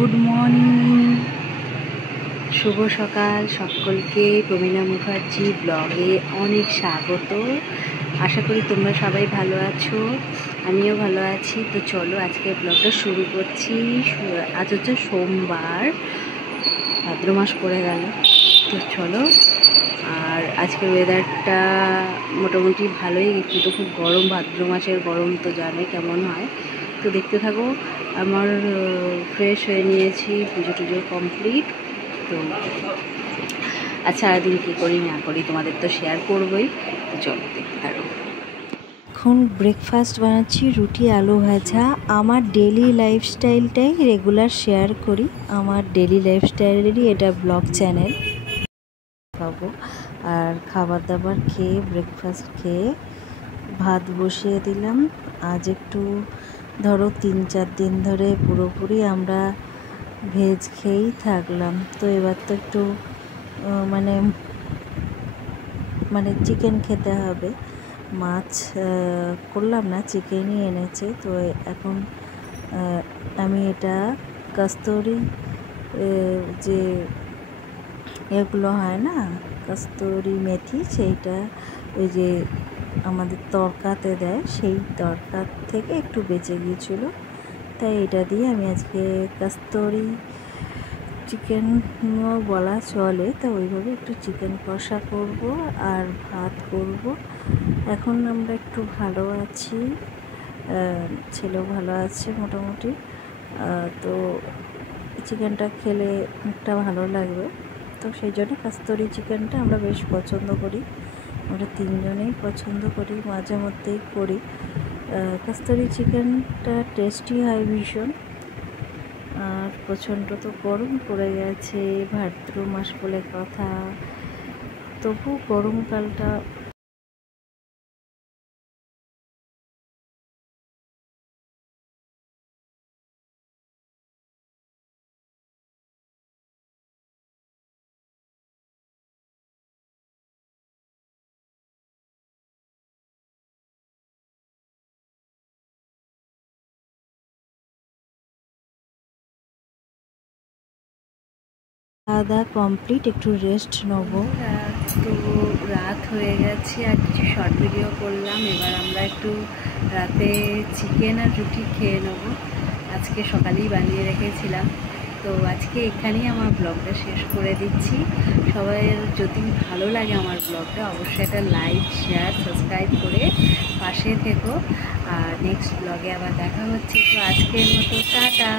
Good morning, শুভ সকাল সকলকে। প্রমীলা মুখার্জি ব্লগে অনেক স্বাগত। আশা করি তোমরা সবাই ভালো আছো, আমিও ভালো আছি। তো চলো আজকে ব্লগটা শুরু করছি। আজ হচ্ছে সোমবার, ভাদ্র মাস পড়ে গেল। তো চলো, আর আজকের ওয়েদারটা মোটামুটি ভালোই, কিন্তু খুব গরম। ভাদ্র মাসের গরম তো জানোই কেমন হয়। তো দেখতে থাকো। আমার ফ্রেশ হয়ে নিয়েছি, পুজো টুজো কমপ্লিট। তো আচ্ছা, সারাদিন কী করি না করি তোমাদের তো শেয়ার করবোই। তো চলো দেখতে থাকো। এখন ব্রেকফাস্ট বানাচ্ছি, রুটি আলু ভাজা। আমার ডেলি লাইফস্টাইলটাই রেগুলার শেয়ার করি। আমার ডেলি লাইফস্টাইলেরই এটা ব্লগ চ্যানেল পাবো। আর খাবার দাবার খেয়ে, ব্রেকফাস্ট খেয়ে ভাত বসিয়ে দিলাম। আজ একটু ধরো 3-4 দিন ধরে পুরোপুরি আমরা ভেজ খেয়েই থাকলাম। তো এবার তো একটু মানে চিকেন খেতে হবে। মাছ করলাম না, চিকেনই এনেছে। তো এখন আমি এটা কস্তুরি যে এগুলো হয় না, কস্তুরি মেথি, সেইটা ওই যে আমাদের তরকাতে দেয়, সেই তরকার থেকে একটু বেঁচে গিয়েছিলো, তাই এটা দিয়ে আমি আজকে কস্তুরি চিকেনও বলা চলে, তা ওইভাবে একটু চিকেন কষা করব আর ভাত করব। এখন আমরা একটু ভালো আছি, ছেলেও ভালো আছে মোটামুটি। তো চিকেনটা খেলে মুখটা ভালো লাগবে, তো সেই জন্য কস্তুরি চিকেনটা আমরা বেশ পছন্দ করি। আমরা 3 জনেই পছন্দ করি, মাঝে মধ্যেই করি। কস্তুরি চিকেনটা টেস্টি হয় ভীষণ। আর প্রচণ্ড তো গরম পড়ে গেছে, ভাদ্র মাস বলে কথা, তবু গরমকালটা খাওয়া দাওয়া কমপ্লিট, একটু রেস্ট নেবো। তো রাত হয়ে গেছে, আর কিছু শর্ট ভিডিও করলাম। এবার আমরা একটু রাতে চিকেন আর রুটি খেয়ে নেবো। আজকে সকালেই বানিয়ে রেখেছিলাম। তো আজকে এখানেই আমার ব্লগটা শেষ করে দিচ্ছি। সবাই যদি ভালো লাগে আমার ব্লগটা, অবশ্যই একটা লাইক, শেয়ার, সাবস্ক্রাইব করে পাশে থেকো। আর নেক্সট ব্লগে আবার দেখা হচ্ছে। তো আজকের মতো টাটা।